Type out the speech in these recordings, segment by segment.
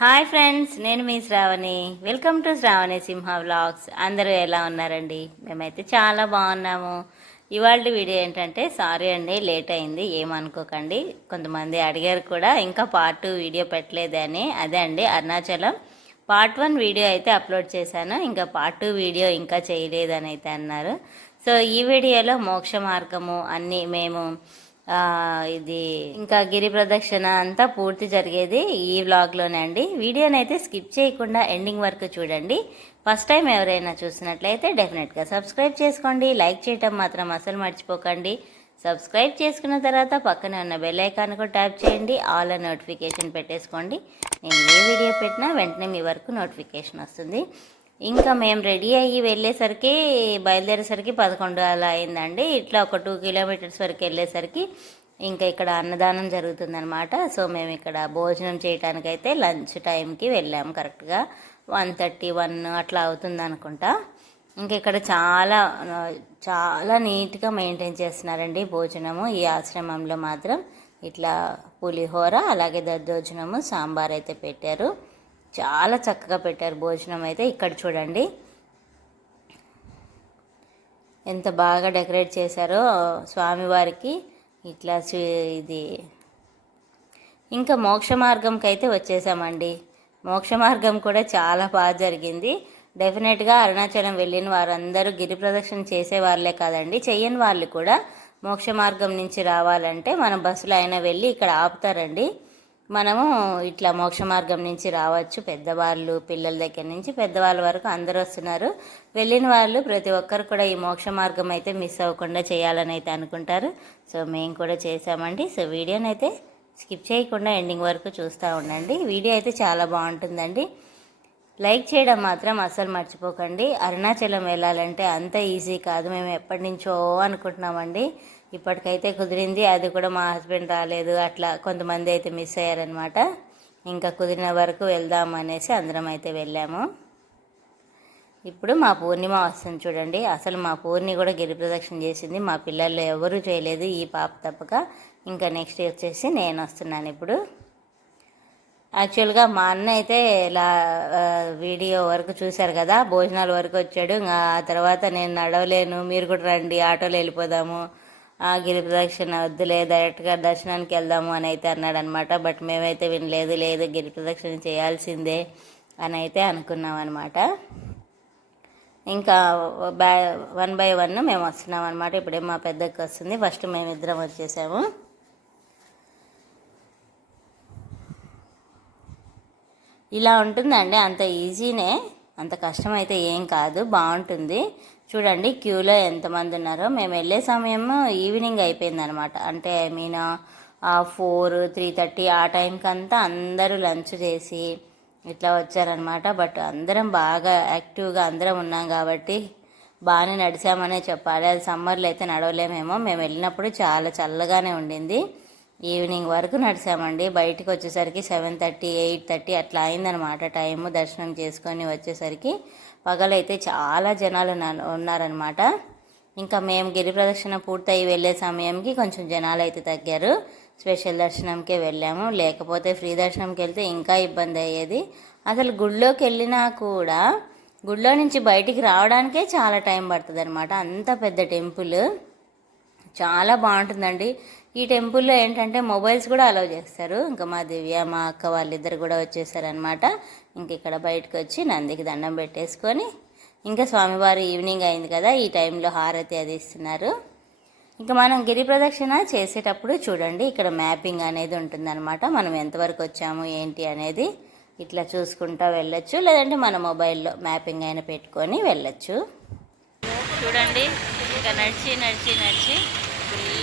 Hi friends నేను మీ Shravani. Welcome to Shravani Simha vlogs. అందరూ ఎలా ఉన్నారండి? మేమైతే చాలా బాగున్నాము. ఇవాళ వీడియో ఏంటంటే సారీ అండి లేట్ అయింది ఏమనుకోకండి. కొంతమంది అడిగారు కూడా ఇంకా పార్ట్ టూ వీడియో పెట్టలేదని అదే అండి అరుణాచలం. పార్ట్ వన్ వీడియో అయితే అప్లోడ్ చేశాను ఇంకా పార్ట్ టూ వీడియో ఇంకా చేయలేదని అయితే అన్నారు. సో ఈ వీడియోలో మోక్ష మార్గము అన్నీ మేము ఇది ఇంకా గిరి ప్రదక్షిణ అంతా పూర్తి జరిగేది ఈ వ్లాగ్లోనే అండి. వీడియోని అయితే స్కిప్ చేయకుండా ఎండింగ్ వరకు చూడండి. ఫస్ట్ టైం ఎవరైనా చూసినట్లయితే డెఫినెట్గా సబ్స్క్రైబ్ చేసుకోండి. లైక్ చేయటం మాత్రం అసలు మర్చిపోకండి. సబ్స్క్రైబ్ చేసుకున్న తర్వాత పక్కనే ఉన్న బెల్ ఐకాన్కు కూడా ట్యాప్ చేయండి. ఆల్ నోటిఫికేషన్ పెట్టేసుకోండి. నేను ఏ వీడియో పెట్టినా వెంటనే మీ వరకు నోటిఫికేషన్ వస్తుంది. ఇంకా మేము రెడీ అయ్యి వెళ్ళేసరికి బయలుదేరేసరికి పదకొండు అలా అయిందండి. ఇట్లా ఒక టూ కిలోమీటర్స్ వరకు వెళ్ళేసరికి ఇంకా ఇక్కడ అన్నదానం జరుగుతుందన్నమాట. సో మేము ఇక్కడ భోజనం చేయడానికైతే లంచ్ టైంకి వెళ్ళాం కరెక్ట్గా. వన్ థర్టీ వన్ అట్లా అవుతుంది అనుకుంటా. ఇంకా ఇక్కడ చాలా చాలా నీట్గా మెయింటైన్ చేస్తున్నారండి భోజనము. ఈ ఆశ్రమంలో మాత్రం ఇట్లా పులిహోర అలాగే దద్దోజనము సాంబార్ అయితే పెట్టారు. చాలా చక్కగా పెట్టారు భోజనం అయితే. ఇక్కడ చూడండి. ఎంత బాగా డెకరేట్ చేశారో స్వామివారికి ఇట్లా ఇది. ఇంకా మోక్ష మార్గంకి అయితే వచ్చేసామండి. మోక్ష మార్గం కూడా చాలా బాగా జరిగింది. డెఫినెట్గా అరుణాచలం వెళ్ళిన వారందరూ గిరి ప్రదక్షిణ చేసే వాళ్ళే కాదండి. చెయ్యని వాళ్ళు కూడా మోక్ష మార్గం నుంచి రావాలంటే మన బస్సులో అయినా వెళ్ళి ఇక్కడ ఆపుతారండి. మనము ఇట్లా మోక్ష మార్గం నుంచి రావచ్చు. పెద్దవాళ్ళు పిల్లల దగ్గర నుంచి పెద్దవాళ్ళ వరకు అందరూ వస్తున్నారు. వెళ్ళిన వాళ్ళు ప్రతి ఒక్కరు కూడా ఈ మోక్ష మార్గం అయితే మిస్ అవ్వకుండా చేయాలని అయితే అనుకుంటారు. సో మేము కూడా చేసామండి సో వీడియోని అయితే స్కిప్ చేయకుండా ఎండింగ్ వరకు చూస్తూ ఉండండి. వీడియో అయితే చాలా బాగుంటుందండి. లైక్ చేయడం మాత్రం అసలు మర్చిపోకండి. అరుణాచలం వెళ్ళాలంటే అంత ఈజీ కాదు. మేము ఎప్పటి నుంచో అనుకుంటున్నామండి. ఇప్పటికైతే కుదిరింది. అది కూడా మా హస్బెండ్ రాలేదు. అట్లా కొంతమంది అయితే మిస్ అయ్యారనమాట ఇంకా కుదిరిన వరకు వెళ్దాం అనేసి అందరం అయితే వెళ్ళాము. ఇప్పుడు మా పూర్ణిమ వస్తుంది చూడండి. అసలు మా పూర్ణి కూడా గిరి ప్రదక్షిణ చేసింది. మా పిల్లలు ఎవరూ చేయలేదు. ఈ పాప తప్పక. ఇంకా నెక్స్ట్ వచ్చేసి నేను వస్తున్నాను ఇప్పుడు. యాక్చువల్గా మా అన్న అయితే ఇలా వీడియో వరకు చూశారు కదా. భోజనాల వరకు వచ్చాడు. ఇంకా ఆ తర్వాత నేను నడవలేను. మీరు కూడా రండి. ఆటోలో వెళ్ళిపోదాము. గిరి ప్రదక్షిణ వద్దులే డైరెక్ట్గా దర్శనానికి వెళ్దాము అని అయితే అన్నాడు అనమాట బట్ మేమైతే వినలేదు లేదు గిరి ప్రదక్షిణ చేయాల్సిందే అని అయితే అనుకున్నాం అనమాట ఇంకా బ్యా వన్ బై వన్ మేము వస్తున్నాం అనమాట ఇప్పుడే మా పెద్దకి వస్తుంది. ఫస్ట్ మేమిద్దరం వచ్చేసాము. ఇలా ఉంటుందండి. అంత ఈజీనే అంత కష్టం అయితే ఏం కాదు. బాగుంటుంది. చూడండి క్యూలో ఎంతమంది ఉన్నారో. మేము వెళ్ళే సమయం ఈవినింగ్ అయిపోయిందనమాట. అంటే I mean four three thirty ఆ టైంకి అంతా అందరూ లంచ్ చేసి ఇట్లా వచ్చారనమాట. బట్ అందరం బాగా యాక్టివ్గా అందరం ఉన్నాం కాబట్టి బాగానే నడిచామనే చెప్పాలి. అది సమ్మర్లో అయితే నడవలేమేమో. మేము వెళ్ళినప్పుడు చాలా చల్లగానే ఉండింది. ఈవినింగ్ వరకు నడిచామండి. బయటకు వచ్చేసరికి సెవెన్ థర్టీ ఎయిట్ థర్టీ అట్లా అయిందనమాట టైము దర్శనం చేసుకొని వచ్చేసరికి. పగలైతే చాలా జనాలు ఉన్నారనమాట ఇంకా మేము గిరి ప్రదక్షిణ పూర్తయి వెళ్ళే సమయంకి కొంచెం జనాలు అయితే తగ్గారు. స్పెషల్ దర్శనంకే వెళ్ళాము. లేకపోతే ఫ్రీ దర్శనంకి వెళ్తే ఇంకా ఇబ్బంది అయ్యేది. అసలు గుళ్ళోకి వెళ్ళినా కూడా గుళ్ళో నుంచి బయటికి రావడానికే చాలా టైం పడుతుంది అనమాట అంత పెద్ద టెంపుల్. చాలా బాగుంటుందండి. ఈ టెంపుల్లో ఏంటంటే మొబైల్స్ కూడా అలౌ చేస్తారు. ఇంకా మా దివ్య మా అక్క వాళ్ళిద్దరు కూడా వచ్చేసారనమాట ఇంక ఇక్కడ బయటకు వచ్చి నందికి దండం పెట్టేసుకొని ఇంకా స్వామివారి ఈవినింగ్ అయింది కదా ఈ టైంలో హారతి అది ఇస్తున్నారు. ఇంకా మనం గిరి ప్రదక్షిణ చేసేటప్పుడు చూడండి ఇక్కడ మ్యాపింగ్ అనేది ఉంటుందన్నమాట. మనం ఎంతవరకు వచ్చాము ఏంటి అనేది ఇట్లా చూసుకుంటా వెళ్ళొచ్చు. లేదంటే మన మొబైల్లో మ్యాపింగ్ అయినా పెట్టుకొని వెళ్ళొచ్చు. చూడండి ఇంకా నడిచి నడిచి నడిచి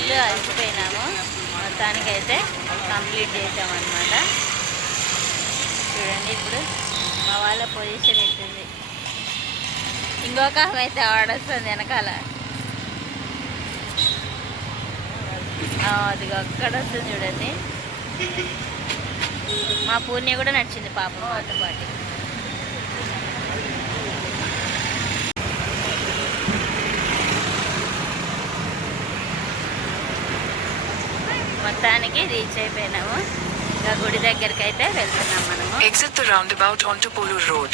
ఫుల్ అలసిపోయినాము మొత్తానికైతే కంప్లీట్ చేసామన్నమాట. చూడండి ఇప్పుడు మా వాళ్ళ పొజిషన్ ఇచ్చింది ఇంకొక ఆమె అయితే ఆడొస్తుంది వెనకాల. అది అదిగో అక్కడ వస్తుంది చూడండి. మా పూర్ణి కూడా నడిచింది పాపం మాతో పాటికి మొత్తానికి రీచ్ అయిపోయినాము. ఇంకా గుడి దగ్గరికి అయితే వెళ్తున్నాం మనము. Exit the roundabout onto Polu Road.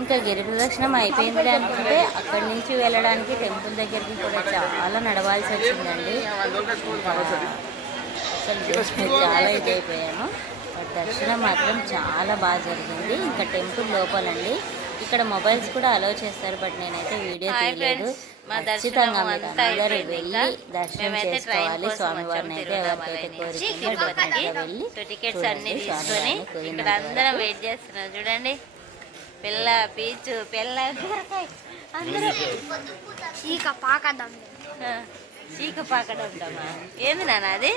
ఇంకా గిరి ప్రదక్షిణం అయిపోయింది అనుకుంటే అక్కడి నుంచి వెళ్ళడానికి టెంపుల్ దగ్గరికి కూడా చాలా నడవాల్సి వచ్చిందండి. అసలు చాలా ఇది అయిపోయాము బట్ దర్శనం మాత్రం చాలా బాగా జరిగింది. ఇంకా టెంపుల్ లోపలండి. ఇక్కడ మొబైల్స్ కూడా అలౌ చేస్తారు బట్ నేనైతే వీడియో తీయలేదు. ఖచ్చితంగా మీరు అందరూ వెళ్ళి దర్శనం చేసుకోవాలి. స్వామివారిని అయితే ఎవరికైతే కోరుకుందో డెఫినెట్గా వెళ్ళి టికెట్స్ అన్ని చూడండి తీసుకొని ఇక్కడ అందరం వెయిట్ చేస్తున్నాం. చూడండి. పిల్ల పీచు పిల్ల. అందరం చీక పాకదం ఆ, చీక పాకడ ఉంటామా ఏంది నాన్న అది?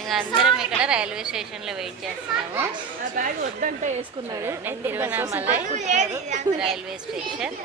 ఇంకా అందరం ఇక్కడ రైల్వే స్టేషన్లో వెయిట్ చేస్తున్నాము. చూడండి, తిరువண்ணామలై రైల్వే స్టేషన్.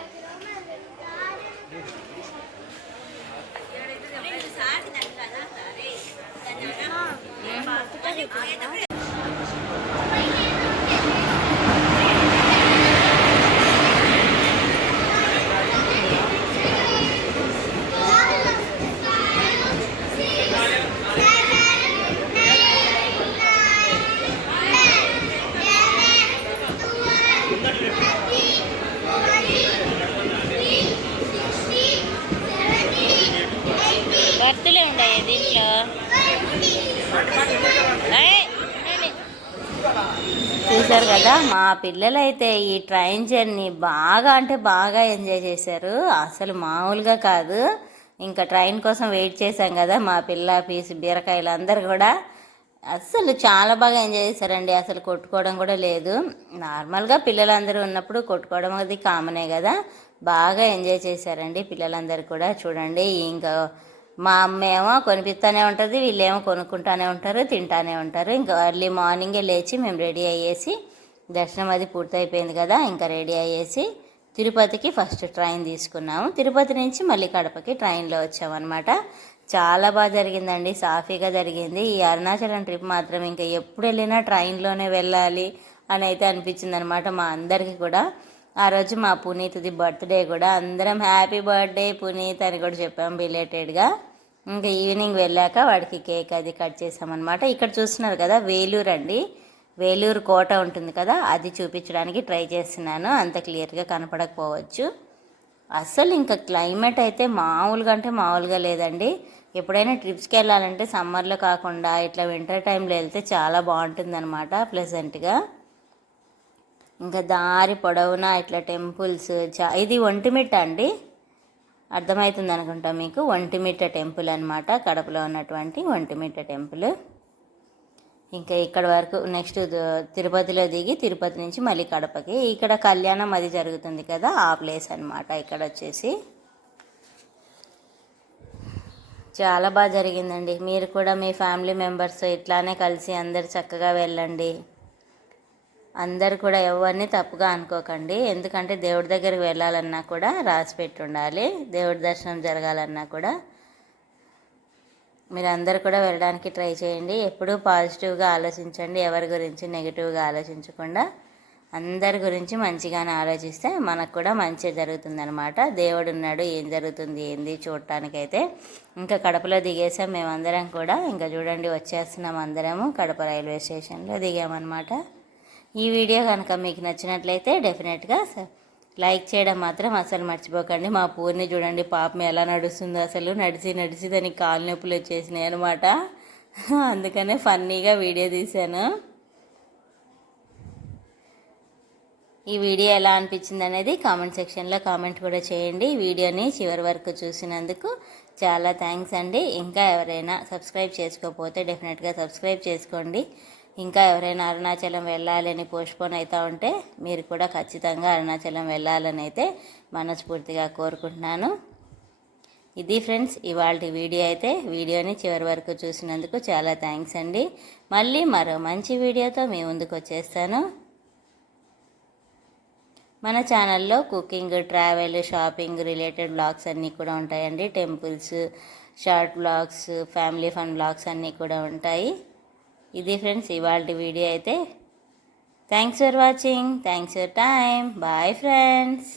చూశారు కదా. మా పిల్లలైతే ఈ ట్రైన్ జర్నీ బాగా అంటే బాగా ఎంజాయ్ చేశారు. అసలు మామూలుగా కాదు. ఇంకా ట్రైన్ కోసం వెయిట్ చేశాం కదా మా పిల్ల పీసు బీరకాయలు అందరు కూడా. అసలు చాలా బాగా ఎంజాయ్ చేశారండి. అసలు కొట్టుకోవడం కూడా లేదు. నార్మల్గా పిల్లలందరూ ఉన్నప్పుడు కొట్టుకోవడం అది కామనే కదా. బాగా ఎంజాయ్ చేశారండి పిల్లలందరూ కూడా. చూడండి ఇంకా మా అమ్మ ఏమో కొనిపిస్తూనే ఉంటుంది వీళ్ళేమో కొనుక్కుంటానే ఉంటారు తింటానే ఉంటారు. ఇంకా ఎర్లీ మార్నింగే లేచి మేము రెడీ అయ్యేసి దర్శనం అది పూర్తయిపోయింది కదా ఇంకా రెడీ అయ్యేసి తిరుపతికి ఫస్ట్ ట్రైన్ తీసుకున్నాము. తిరుపతి నుంచి మళ్ళీ కడపకి ట్రైన్లో వచ్చామన్నమాట. చాలా బాగా జరిగిందండి సాఫీగా జరిగింది. ఈ అరుణాచలం ట్రిప్ మాత్రం ఇంకా ఎప్పుడు వెళ్ళినా ట్రైన్లోనే వెళ్ళాలి అని అయితే అనిపించింది అనమాట మా అందరికీ కూడా. ఆ రోజు మా పునీత్ది బర్త్డే కూడా. అందరం హ్యాపీ బర్త్డే పునీత్ అని కూడా చెప్పాం రిలేటెడ్గా ఇంకా ఈవినింగ్ వెళ్ళాక వాడికి కేక్ అది కట్ చేసామన్నమాట. ఇక్కడ చూస్తున్నారు కదా వేలూరు అండి. వేలూరు కోట ఉంటుంది కదా అది చూపించడానికి ట్రై చేస్తున్నాను. అంత క్లియర్గా కనపడకపోవచ్చు. అసలు ఇంకా క్లైమేట్ అయితే మామూలుగా అంటే మామూలుగా లేదండి. ఎప్పుడైనా ట్రిప్స్కి వెళ్ళాలంటే సమ్మర్లో కాకుండా ఇట్లా వింటర్ టైంలో వెళ్తే చాలా బాగుంటుంది అనమాట ప్లెజెంట్గా. ఇంకా దారి పొడవునా ఇట్లా టెంపుల్స్ చా ఇది ఒంటిమిట్ట అండి. అర్థమవుతుంది అనుకుంటా మీకు. ఒంటిమిట్ట టెంపుల్ అనమాట కడపలో ఉన్నటువంటి ఒంటిమిట్ట టెంపుల్. ఇంకా ఇక్కడ వరకు నెక్స్ట్ తిరుపతిలో దిగి తిరుపతి నుంచి మళ్ళీ కడపకి. ఇక్కడ కళ్యాణం అది జరుగుతుంది కదా ఆ ప్లేస్ అనమాట ఇక్కడ వచ్చేసి. చాలా బాగా జరిగిందండి. మీరు కూడా మీ ఫ్యామిలీ మెంబర్స్ ఇట్లానే కలిసి అందరు చక్కగా వెళ్ళండి. అందరు కూడా ఎవరిని తప్పుగా అనుకోకండి. ఎందుకంటే దేవుడి దగ్గరికి వెళ్ళాలన్నా కూడా రాసి పెట్టి ఉండాలి దేవుడి దర్శనం జరగాలన్నా కూడా. మీరు అందరు కూడా వెళ్ళడానికి ట్రై చేయండి. ఎప్పుడూ పాజిటివ్గా ఆలోచించండి. ఎవరి గురించి నెగిటివ్గా ఆలోచించకుండా అందరి గురించి మంచిగానే ఆలోచిస్తే మనకు కూడా మంచి జరుగుతుందనమాట దేవుడు ఉన్నాడు ఏం జరుగుతుంది ఏంది చూడటానికైతే. ఇంకా కడపలో దిగేసాం మేమందరం కూడా. ఇంకా చూడండి వచ్చేస్తున్నాం అందరము కడప రైల్వే స్టేషన్లో దిగామన్నమాట. ఈ వీడియో కనుక మీకు నచ్చినట్లయితే డెఫినెట్గా లైక్ చేయడం మాత్రం అసలు మర్చిపోకండి. మా పూర్ని చూడండి పాపం ఎలా నడుస్తుందో అసలు నడిచి నడిచి దానికి కాలు నొప్పులు వచ్చేసినాయి అనమాట అందుకనే ఫన్నీగా వీడియో తీశాను. ఈ వీడియో ఎలా అనిపించింది అనేది కామెంట్ సెక్షన్లో కామెంట్ కూడా చేయండి. వీడియోని చివరి వరకు చూసినందుకు చాలా థ్యాంక్స్ అండి. ఇంకా ఎవరైనా సబ్స్క్రైబ్ చేసుకోకపోతే డెఫినెట్గా సబ్స్క్రైబ్ చేసుకోండి. ఇంకా ఎవరైనా అరుణాచలం వెళ్ళాలని పోస్ట్పోన్ అవుతూ ఉంటే మీరు కూడా ఖచ్చితంగా అరుణాచలం వెళ్ళాలని అయితే మనస్ఫూర్తిగా కోరుకుంటున్నాను. ఇది ఫ్రెండ్స్ ఇవాళ వీడియో అయితే వీడియోని చివరి వరకు చూసినందుకు చాలా థ్యాంక్స్ అండి. మళ్ళీ మరో మంచి వీడియోతో మీ ముందుకు వచ్చేస్తాను. మన ఛానల్లో cooking travel shopping related blogs అన్నీ కూడా ఉంటాయండి. Temples short blogs family fun blogs అన్నీ కూడా ఉంటాయి. ఇది ఫ్రెండ్స్ ఇవాళ వీడియో అయితే. Thanks for watching thanks for time bye friends